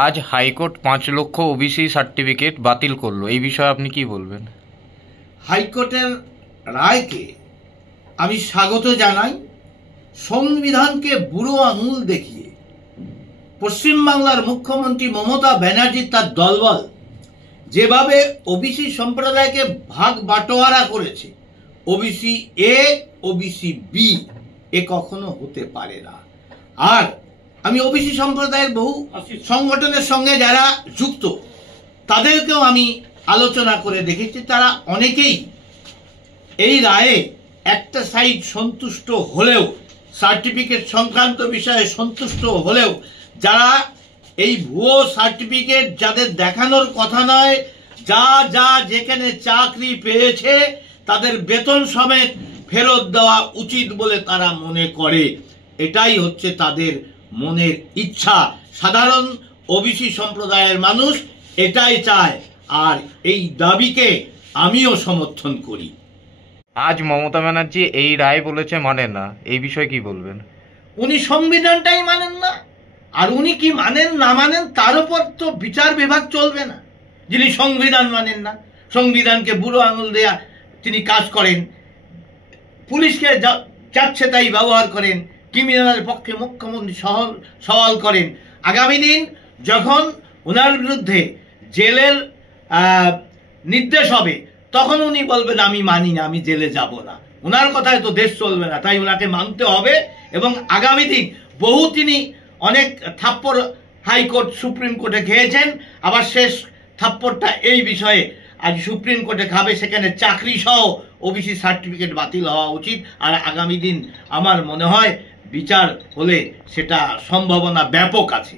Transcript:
আজ হাইকোর্ট 5 লক্ষ OBC certificate বাতিল করলো, এই বিষয়ে আপনি কি বলবেন? হাইকোর্টের রায়কে আমি স্বাগত জানাই। সংবিধানকে বুড়ো আঙুল দেখিয়ে পশ্চিমবাংলার মুখ্যমন্ত্রী মমতা ব্যানার্জি তার দলবল যেভাবে ওবিসি সম্প্রদায়কে ভাগ বাটোয়ারা করেছে, ওবিসি এ ওবিসি বি, এ কখনো হতে পারে না। আর আমি ওবিসি সম্প্রদায়ের বহু সংগঠনের সঙ্গে যারা যুক্ত তাদেরকেও আমি আলোচনা করে দেখেছি, তারা অনেকেই এই রায়ে একটা সাইড সন্তুষ্ট হলেও, সার্টিফিকেট সংক্রান্ত বিষয়ে সন্তুষ্ট হলেও, যারা এই ভুয়ো সার্টিফিকেট যাদের দেখানোর কথা নয়, যা যা যেখানে চাকরি পেয়েছে তাদের বেতন সমেত ফেরত দেওয়া উচিত বলে তারা মনে করে। এটাই হচ্ছে তাদের মনের ইচ্ছা। সাধারণ ওবিসি সম্প্রদায়ের মানুষ এটাই চায়, আর এই দাবিকে আমিও সমর্থন করি। আজ মমতা ব্যানার্জি এই রায় বলেছে মানে না, এই বিষয়ে কি বলবেন? উনি সংবিধানটাই মানেন না, আর উনি কি মানেন না মানেন তার উপর তো বিচার বিভাগ চলবে না। যিনি সংবিধান মানেন না, সংবিধানকে বুড়ো আঙুল দেয়া তিনি কাজ করেন, পুলিশকে যাচ্ছে তাই ব্যবহার করেন, ক্রিমিনালের পক্ষে মুখ্যমন্ত্রী সওয়াল করেন। আগামী দিন যখন ওনার বিরুদ্ধে জেলের নির্দেশ হবে তখন উনি বলবেন আমি মানি না, আমি জেলে যাব না। ওনার কথায় তো দেশ চলবে না, তাই ওনাকে মানতে হবে। এবং আগামী দিন তিনি অনেক থাপ্পড় হাইকোর্ট সুপ্রিম কোর্টে খেয়েছেন, আবার শেষ থাপ্পড়টা এই বিষয়ে আজ সুপ্রিম কোর্টে খাবে। সেখানে চাকরি সহ ওবিসি সার্টিফিকেট বাতিল হওয়া উচিত। আর আগামী দিন আমার মনে হয় বিচার হলে সেটা সম্ভাবনা ব্যাপক আছে।